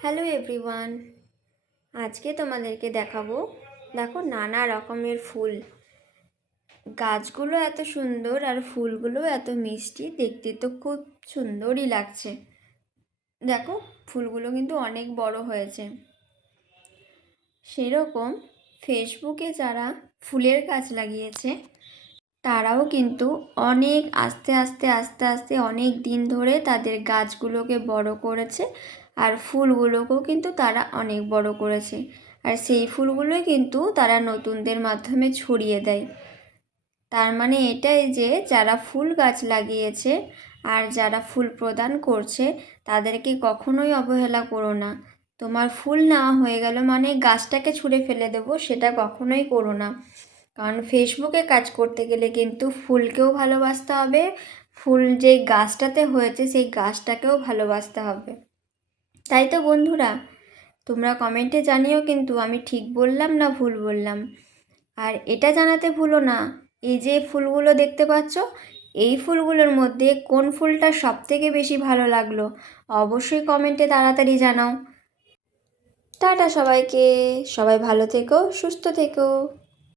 Hello everyone, আজকে তোমাদেরকে দেখাবো। দেখো নানা রকমের ফুল, গাছগুলো এত সুন্দর আর ফুলগুলো এত মিষ্টি, দেখতে তো খুব সুন্দরই লাগছে। দেখো ফুলগুলো কিন্তু অনেক বড় হয়েছে। সেরকম ফেসবুকে যারা ফুলের গাছ লাগিয়েছে তারাও কিন্তু অনেক আস্তে আস্তে আস্তে আস্তে অনেক দিন ধরে তাদের গাছগুলোকে বড় করেছে, আর ফুলগুলোকেও কিন্তু তারা অনেক বড় করেছে। আর সেই ফুলগুলোই কিন্তু তারা নতুনদের মাধ্যমে ছড়িয়ে দেয়। তার মানে এটাই যে যারা ফুল গাছ লাগিয়েছে আর যারা ফুল প্রদান করছে তাদেরকে কখনোই অবহেলা করো না। তোমার ফুল নেওয়া হয়ে গেল মানে গাছটাকে ছুঁড়ে ফেলে দেবো, সেটা কখনোই করো না। কারণ ফেসবুকে কাজ করতে গেলে কিন্তু ফুলকেও ভালোবাসতে হবে, ফুল যেই গাছটাতে হয়েছে সেই গাছটাকেও ভালোবাসতে হবে। তাই তো বন্ধুরা, তোমরা কমেন্টে জানিও কিন্তু আমি ঠিক বললাম না ভুল বললাম। আর এটা জানাতে ভুলো না, এই যে ফুলগুলো দেখতে পাচ্ছ, এই ফুলগুলোর মধ্যে কোন ফুলটা সবথেকে বেশি ভালো লাগলো অবশ্যই কমেন্টে তাড়াতাড়ি জানাও। টাটা সবাইকে, সবাই ভালো থেকো, সুস্থ থেকো।